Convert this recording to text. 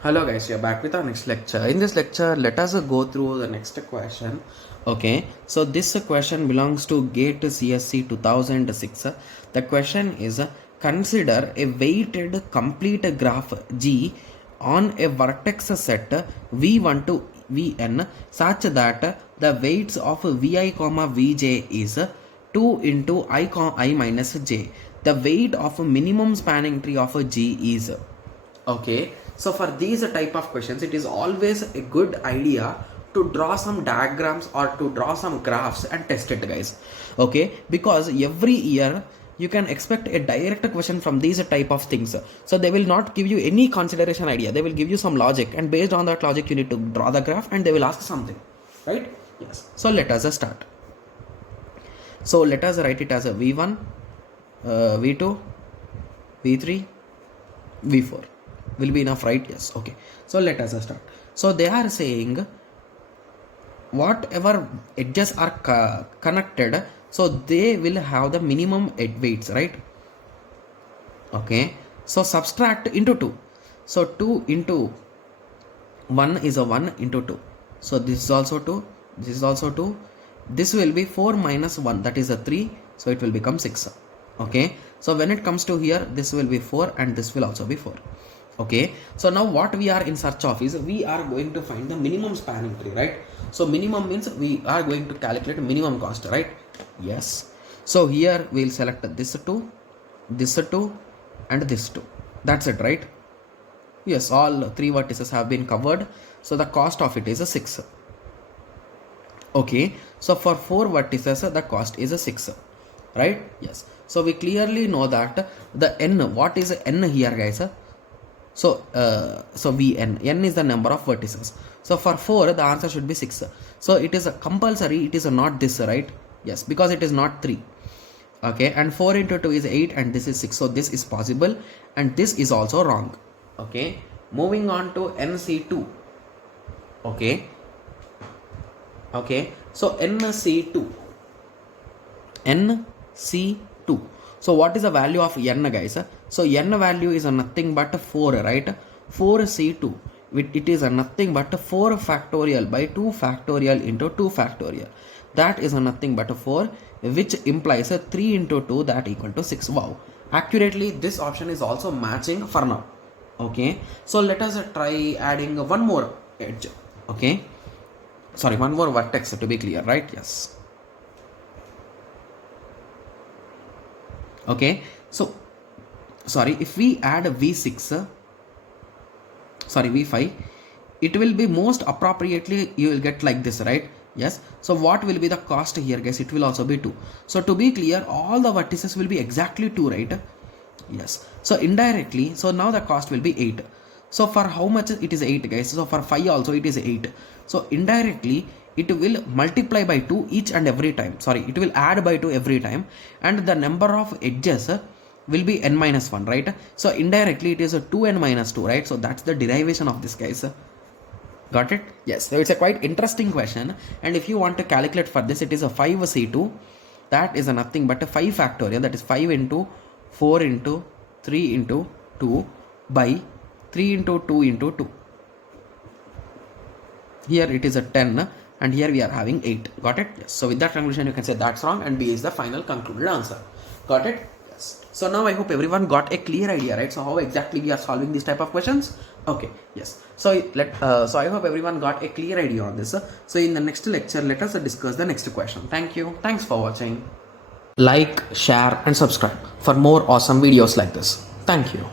Hello guys, you're back with our next lecture. In this lecture, let us go through the next question. Okay, so this question belongs to GATE CSC 2006. The question is, consider a weighted complete graph G on a vertex set V1 to Vn such that the weights of Vi, Vj is 2 into I minus j. The weight of minimum spanning tree of G is. Okay, so for these type of questions, it is always a good idea to draw some diagrams or to draw some graphs and test it, guys. Okay, because every year you can expect a direct question from these type of things. So they will not give you any consideration idea, they will give you some logic, and based on that logic you need to draw the graph and they will ask something, right? Yes, so let us start. So let us write it as a v1, v2, v3, v4 will be enough, right? Yes. Okay, so let us start. So they are saying whatever edges are connected, so they will have the minimum weights, right? Okay, so subtract into 2. So 2 into 1 is a 1 into 2. So this is also 2, this is also 2. This will be 4 minus 1, that is a 3. So it will become 6. Okay, so when it comes to here, this will be 4 and this will also be 4. Okay, so now what we are in search of is we are going to find the minimum spanning tree, right? So minimum means we are going to calculate minimum cost, right? Yes. So here we will select this 2, this 2 and this 2. That's it, right? Yes, all 3 vertices have been covered. So the cost of it is a 6. Okay, so for 4 vertices the cost is a 6, right? Yes. So we clearly know that the n, what is n here, guys? So Vn, n is the number of vertices. So for 4, the answer should be 6. So it is a compulsory, it is not this, right? Yes, because it is not 3. Okay, and 4 into 2 is 8 and this is 6. So this is possible and this is also wrong. Okay, moving on to NC2. Okay, okay, so NC2. NC2. So what is the value of n, guys? So n value is nothing but 4, right? 4C2. It is nothing but 4 factorial by 2 factorial into 2 factorial. That is nothing but 4, which implies 3 into 2, that equal to 6. Wow. Accurately, this option is also matching for now. Okay. So let us try adding one more edge. Okay. Sorry, one more vertex to be clear, right? Yes. Okay, so sorry, if we add v6, sorry, v5, it will be most appropriately, you will get like this, right? Yes. So what will be the cost here, guys? It will also be 2. So to be clear, all the vertices will be exactly 2, right? Yes. So indirectly, so now the cost will be 8. So for how much it is 8, guys? So for 5 also it is 8. So indirectly it will multiply by 2 each and every time. Sorry, it will add by 2 every time, and the number of edges will be n minus 1, right? So indirectly it is a 2n minus 2, right? So that's the derivation of this, guys. Got it? Yes. So it's a quite interesting question, and if you want to calculate for this, it is a 5C2. That is a nothing but a 5 factorial, that is 5 into 4 into 3 into 2 by 3 into 2 into 2. Here it is a 10 and here we are having 8. Got it? Yes. So with that conclusion you can say that's wrong and B is the final concluded answer. Got it? Yes. So now I hope everyone got a clear idea, right? So how exactly we are solving this type of questions? Okay. Yes. So so I hope everyone got a clear idea on this. So in the next lecture, let us discuss the next question. Thank you. Thanks for watching. Like, share and subscribe for more awesome videos like this. Thank you.